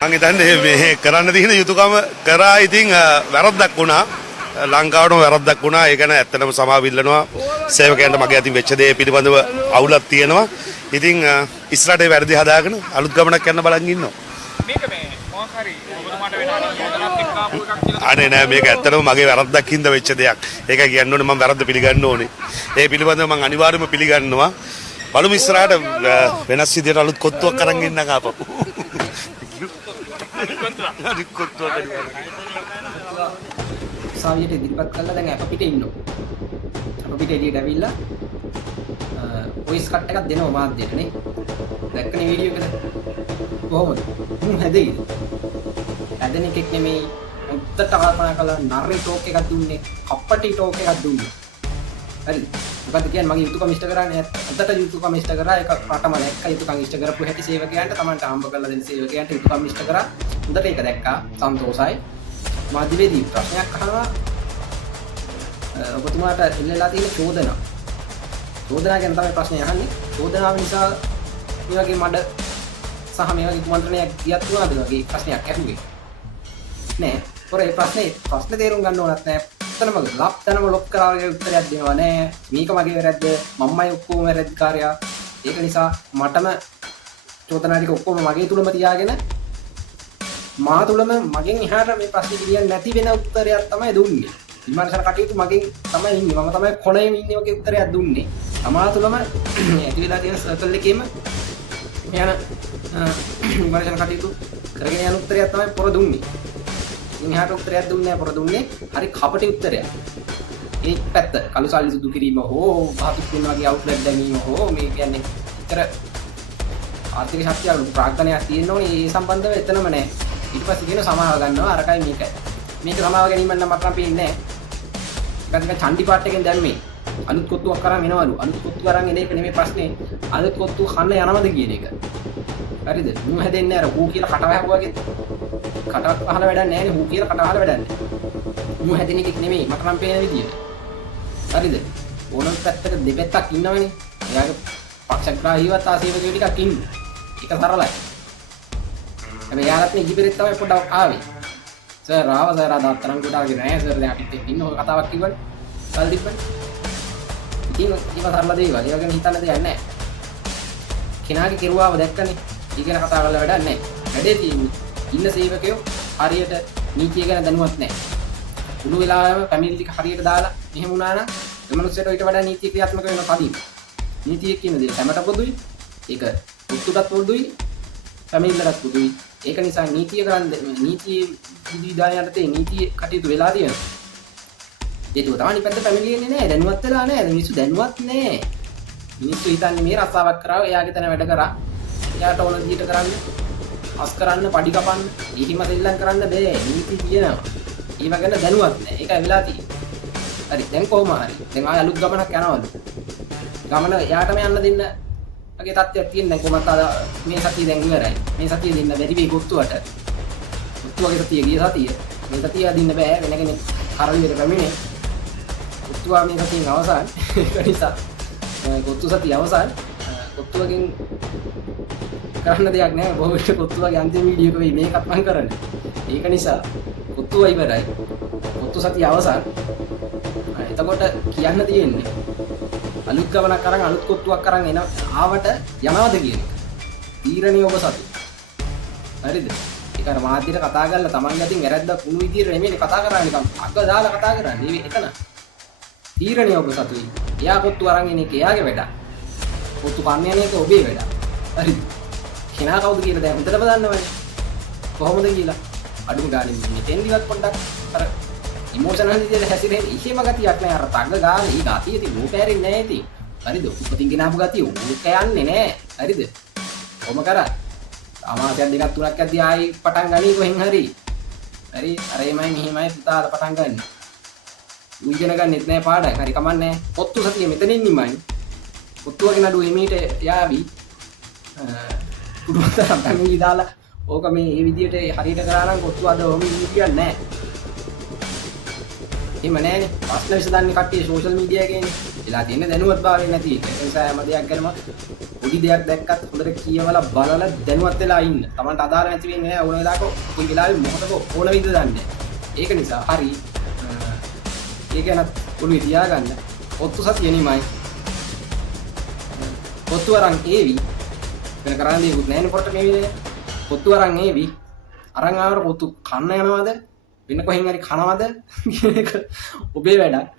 මම හිතන්නේ මේ කරන්න තියෙන යුතුයකම කරා ඉතින් වැරද්දක් වුණා. ලංකාවටම වැරද්දක් වුණා. ඒක ගැන ඇත්තටම සමාව ඉල්ලනවා. සේවකයන්ට මගේ අතින් වෙච්ච දේ පිළිබඳව අවුලක් තියෙනවා. ඉතින් ඉස්සරහට ඒ වැරදි හදාගෙන අලුත් ගමනක් යන්න බලන් ඉන්නවා. මේක මේ මොකක් හරි ඔබතුමාට වෙන අනුමೋದනක් එක්ක ආපු එකක් කියලා. අනේ නෑ මේක ඇත්තටම මගේ වැරද්දක් හින්දා වෙච්ච දෙයක්. ඒක කියන්න ඕනේ මම වැරද්ද පිළිගන්න ඕනේ. ඒ පිළිබඳව මම අනිවාර්යයෙන්ම පිළිගන්නවා. බලමු ඉස්සරහට වෙනස් විදියට අලුත් කොත්තුවක් අරන් ඉන්න ආපහු. සාවියට ඉදිරිපත් කළා දැන් අප පිට ඉන්නවා. අප පිට එළියට ඇවිල්ලා වොයිස් කට් එකක් දෙනවා මාධ්‍යයට නේ. දැක්කනේ වීඩියෝ එක. කොහොමද? හැදෙයිද? හැදෙන එකෙක් නෙමෙයි. උත්තර කල්පනා කළා නරි ටෝක් එකක් දුන්නේ. කප්පටි ටෝක් එකක් දුන්නේ. හරිද? මොකද කියන්නේ මගේ යුතුයකම ඉෂ්ට කරන්නේ අතට යුතුයකම ඉෂ්ට කරා ඒක රටම දැක්ක යුතුයකම ඉෂ්ට කරපු හැටි සේවකයන්ට Tamanට හම්බ කරලා දෙන සේවකයන්ට යුතුයකම ඉෂ්ට කරා හොඳට ඒක දැක්කා සන්තෝෂයි මාධ්‍යවේදී ප්‍රශ්නයක් අහනවා ඔබතුමාට ඉල්ලලා තියෙන චෝදනා ගැන තමයි ප්‍රශ්නේ අහන්නේ චෝදනාව නිසා මේ වගේ මඩ සහ මේ වගේ කුමන්ත්‍රණයක් ගියත් වුණාද වගේ ප්‍රශ්නයක් ඇහුවේ නෑ පොර ඒ ප්‍රශ්නේ තේරුම් ගන්න ඕනත් නෑ ලප්තනම ලොක් කරාගේ උත්තරයක් දෙනවා නෑ මේක මගේ වැරද්ද මම්මයි ඔක්කොම වැරද්දකාරයා ඒක නිසා මටම චෝදනා ටික ඔක්කොම මගේ තුලම තියාගෙන මා තුලම මගෙන් එහාට මේ ප්‍රශ්නේ කියන්නේ නැති වෙන උත්තරයක් තමයි දුන්නේ විමර්ශන කටයුතු මගෙන් තමයි ඉන්නේ මම තමයි කොනේ ඉන්නේ වගේ උත්තරයක් දුන්නේ තමා තුලම ඇති වෙලා තියෙන සර්කල් එකේම යන විමර්ශන කටයුතු කරගෙන යන උත්තරයක් තමයි පොර දුන්නේ ඉන්හාට උත්තරයක් දුන්නේ පොර දුන්නේ හරි කපටි උත්තරයක්. ඒ පැත්ත කළු සල්ලි සුදු කිරීම හෝ භාතු කියන වගේ අවුට්ලට් දැමීම හෝ මේ කියන්නේ ඉතර ආර්ථික ශක්තිය ප්‍රාග්ධනයක් තියෙන්න ඕනේ ඒ සම්බන්ධව එතනම නැහැ. ඊට පස්සේ කියන සමාව ගන්නවා අරකයි මේකයි. මේක සමාව ගැනීම නම් මට නම් පේන්නේ නැහැ. ඒකත් චන්ඩි පාට් එකෙන් දැම්මේ. අලුත් කොත්තුවක් අරන් එනවලු. අලුත් කොත්තු අරන් එන එක නෙමෙයි ප්‍රශ්නේ. අලුත් කොත්තු කන්න යනවද කියන එක. හරිද? මු හැදෙන්නේ අර ඌ කියලා කටවැහුවාගේ කටක් අහලා වැඩක් නැහැ නේ ඌ කියලා කට අහලා වැඩක් නැහැ. මු හැදෙන එකක් නෙමෙයි මට නම් පේන විදියට. හරිද? ඕනම පැත්තක දෙපැත්තක් ඉන්නවනේ. එයාගේ පක්ෂග්‍රාහීවත් ආසීවකයෝ ටිකක් ඉන්නේ. ඒක තරලයි. හැබැයි යාලත් මේ ඉජිපෙරෙත් තමයි පොඩ්ඩක් ආවේ. සර් ආව සර් අද අතරම් කොටාගෙන නෑ සර් දැන් අපිත් එක්ක ඉන්න ඔය කතාවක් කිව්වනේ. කල්දිප්පන්. ඉතින් ඒක තරලා දේවල්. ඒ වගේ හිතන්න දෙයක් නැහැ. කෙනාගේ කෙරුවාව දැක්කනේ. ඊගෙන කතා කරලා වැඩක් නැහැ. වැඩේ තියෙන්නේ ඉන්න සේවකයෝ හරියට නීතිය ගැන දැනුවත් නැහැ. මුළු වෙලාවෙම ෆැමිලි ටික හරියට දාලා මෙහෙම වුණා නම් ඒ මනුස්සයට ඊට වඩා නීතිය ක්‍රියාත්මක වෙනවා කලින්. නීතිය කියන දේ හැමත පොදුයි. ඒක උත්තුටත් පොදුයි. ෆැමිලිලටත් පොදුයි. ඒක නිසා නීතිය කරන්නේ නීතිය විධානයටතේ නීතිය කටයුතු වෙලා තියෙනවා. ඒක තමයි අනිත් පැත්ත ෆැමිලි එන්නේ නැහැ. දැනුවත් වෙලා නැහැ. මිනිස්සු දැනුවත් නැහැ. මිනිස්සු හිතන්නේ මේ රස්සාවක් කරාව එයාගේ තැන වැඩ කරා. එයාට ඕන විදිහට කරන්න අස් කරන්න පඩි කපන්න ඊහිම දෙල්ලම් කරන්න බෑ නීති තියෙනවා ඒව ගැන දැනුවත් නැහැ ඒකයි වෙලා තියෙන්නේ හරි දැන් කොහොම හරි දැන් ආය අලුත් ගමනක් යනවලු ගමන එයාටම යන්න දෙන්න වගේ තත්ත්වයක් තියෙන දැන් කොහොමද මේ සතිය දැන් ඉවරයි මේ සතිය දෙන්න බැරි වෙයි ගොත්තුවට ගොත්තුවගේ සතිය ගිය සතිය මේ සතිය දින්න බෑ වෙන කෙනෙක් හරියට පැමිණේ ගොත්තුවා මේ සතියෙන් අවසන් ඒක නිසා ගොත්තු සතිය අවසන් ගොත්තුවකින් කරන්න දෙයක් නැහැ බොහෝ විට කොත්තුවගේ අන්තිම වීඩියෝ එක වෙයි මේකත් මම කරන්නේ. ඒක නිසා කොත්තුව ඉවරයි. කොත්තු සතිය අවසන්. එතකොට කියන්න තියෙන්නේ අලුත් ගමනක් අරන් අලුත් කොත්තුවක් අරන් එන ආවට යනවද කියන එක. තීරණිය ඔබ සතු. හරිද? ඒක අර මාධ්‍යට කතා කරලා Taman යටින් වැරද්දක් වුණු විදියට නෙමෙයි කතා කරන්නේ නිකන් අග දාලා කතා කරන්නේ. මේ එතන. තීරණිය ඔබ සතුයි. එයා කොත්තු අරන් එන එක එයාගේ වැඩ. කොත්තු කන්නේ යන එක ඔබේ වැඩ. හරිද? කෙනා කවුද කියලා දැන් හොඳටම දන්නවනේ කොහොමද කියලා අඩුම ගානේ මෙතෙන්දිවත් පොඩ්ඩක් අර ඉමෝෂනල් විදියට හැසිරෙන්න ඉහිම ගතියක් නෑ අර තග ගානේ ඊ ගතිය ඉතින් ඌට ඇරෙන්නේ නෑ ඉතින් හරිද උපතින් ගෙනාපු ගතිය ඌට යන්නේ නෑ හරිද කොහොම කරා අමාත්‍යයක් දෙකක් තුනක් ඇද්දි ආයි පටන් ගනී කොහෙන් හරි හරි අර එමයි මෙහිමයි පුතාලා පටන් ගන්න ඌ ඉගෙන ගන්නෙත් නෑ පාඩම් හරි කමන්නේ පොත්තු සතිය මෙතනින් නිමයි පොත්තුවගේ නඩුව එමීට යාවි පුදුමතර ෆැමිලි දාලා ඕක මේ මේ විදියට හරියට කරා නම් කොත්තු අද ඔහොම කියන්නේ නැහැ. එහෙම නැහැනේ. ප්‍රශ්න විසඳන්නේ කට්ටිය සෝෂල් මීඩියා එකේනේ. වෙලා තියෙන දැනුවත්භාවය නැති එක. ඒ නිසා හැම දෙයක් ගැනම පොඩි දෙයක් දැක්කත් හොඳට කියවලා බලලා දැනුවත් වෙලා ඉන්න. Tamanට අදාළ නැති වෙන්නේ නැහැ. ඕන වෙලාවක කොයි වෙලාවෙ මොකටද ඕන වෙයිද දන්නේ නැහැ. ඒක නිසා හරි ඒක ගැන ඔළුවේ තියාගන්න. ඔත්තු සතිය නෙමයි. ඔත්තු අරන් ඒවි. වෙන කරන්න දෙයක්වත් නැහැ නේ පොරට මේ විදිහේ. ඔත්තු අරන් ඒවි. අරන් ආවර ඔත්තු කන්න යනවද? වෙන කොහෙන් හරි කනවද? කියන එක ඔබේ වැඩක්.